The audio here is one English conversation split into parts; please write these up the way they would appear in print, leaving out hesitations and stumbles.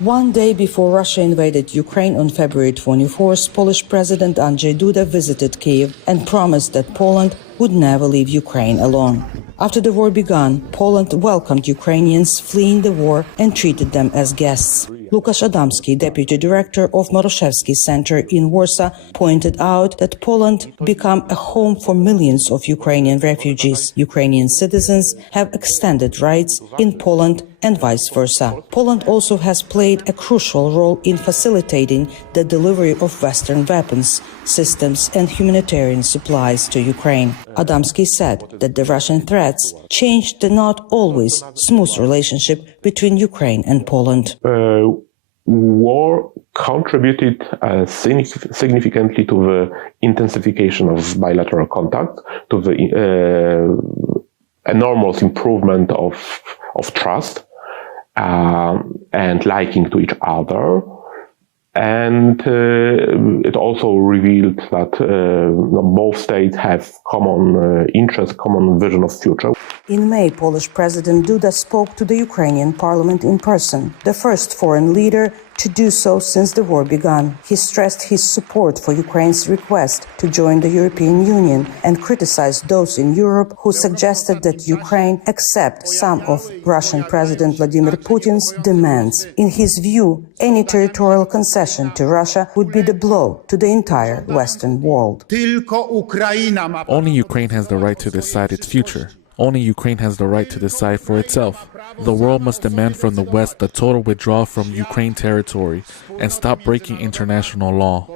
One day before Russia invaded Ukraine on February 24th, Polish President Andrzej Duda visited Kyiv and promised that Poland would never leave Ukraine alone. After the war began, Poland welcomed Ukrainians fleeing the war and treated them as guests. Łukasz Adamski, deputy director of Moroszewski Center in Warsaw, pointed out that Poland became a home for millions of Ukrainian refugees. Ukrainian citizens have extended rights in Poland and vice versa. Poland also has played a crucial role in facilitating the delivery of Western weapons, systems and humanitarian supplies to Ukraine. Adamski said that the Russian threats changed the not always smooth relationship between Ukraine and Poland. War contributed significantly to the intensification of bilateral contact, to the enormous improvement of trust and liking to each other. And it also revealed that both states have common interests, common vision of future. In May, Polish President Duda spoke to the Ukrainian parliament in person, the first foreign leader to do so since the war began. He stressed his support for Ukraine's request to join the European Union and criticized those in Europe who suggested that Ukraine accept some of Russian President Vladimir Putin's demands. In his view, any territorial concession to Russia would be the blow to the entire Western world. Only Ukraine has the right to decide its future. Only Ukraine has the right to decide for itself. The world must demand from the West the total withdrawal from Ukraine territory and stop breaking international law.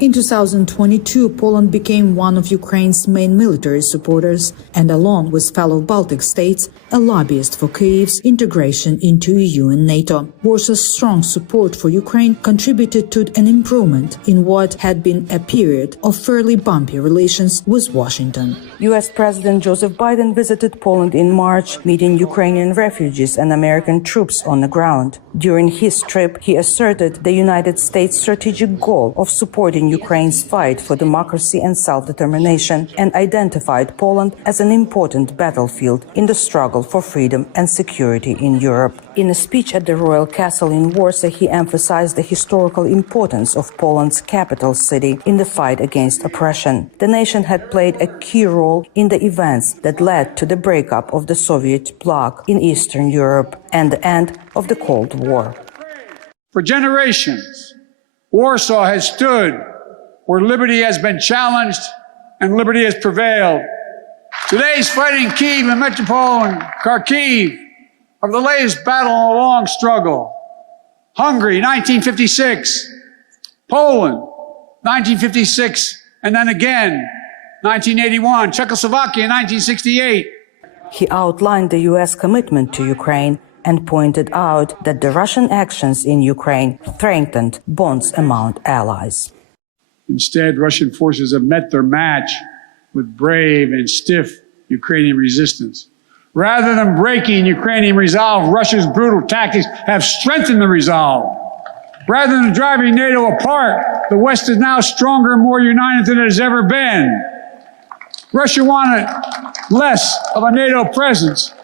In 2022, Poland became one of Ukraine's main military supporters and, along with fellow Baltic states, a lobbyist for Kyiv's integration into EU and NATO. Warsaw's strong support for Ukraine contributed to an improvement in what had been a period of fairly bumpy relations with Washington. U.S. President Joseph Biden visited Poland in March, meeting Ukrainian refugees and American troops on the ground. During his trip, he asserted the United States' strategic goal of supporting Ukraine's fight for democracy and self-determination and identified Poland as an important battlefield in the struggle for freedom and security in Europe. In a speech at the Royal Castle in Warsaw, he emphasized the historical importance of Poland's capital city in the fight against oppression. The nation had played a key role in the events that led to the breakup of the Soviet bloc in Eastern Europe and the end of the Cold War. For generations, Warsaw has stood where liberty has been challenged and liberty has prevailed. Today's fighting Kyiv and Metropole and Kharkiv are the latest battle in a long struggle. Hungary, 1956. Poland, 1956, and then again, 1981. Czechoslovakia, 1968. He outlined the U.S. commitment to Ukraine and pointed out that the Russian actions in Ukraine strengthened bonds among allies. Instead, Russian forces have met their match with brave and stiff Ukrainian resistance. Rather than breaking Ukrainian resolve, Russia's brutal tactics have strengthened the resolve. Rather than driving NATO apart, the West is now stronger and more united than it has ever been. Russia wanted less of a NATO presence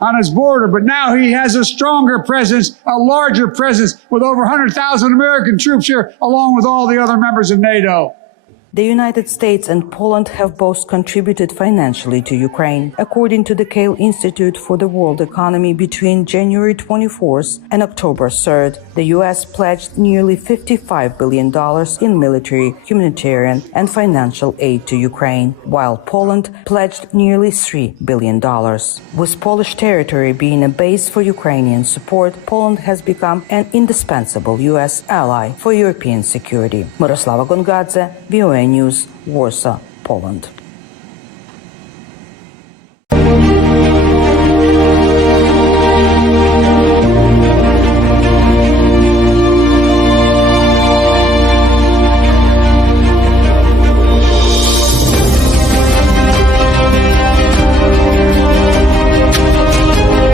on its border, but now he has a stronger presence, a larger presence, with over 100,000 American troops here, along with all the other members of NATO. The United States and Poland have both contributed financially to Ukraine. According to the Kale Institute for the World Economy, between January 24th and October 3rd, the U.S. pledged nearly $55 billion in military, humanitarian, and financial aid to Ukraine, while Poland pledged nearly $3 billion. With Polish territory being a base for Ukrainian support, Poland has become an indispensable U.S. ally for European security. Miroslava Gongadze, VOA News, Warsaw, Poland.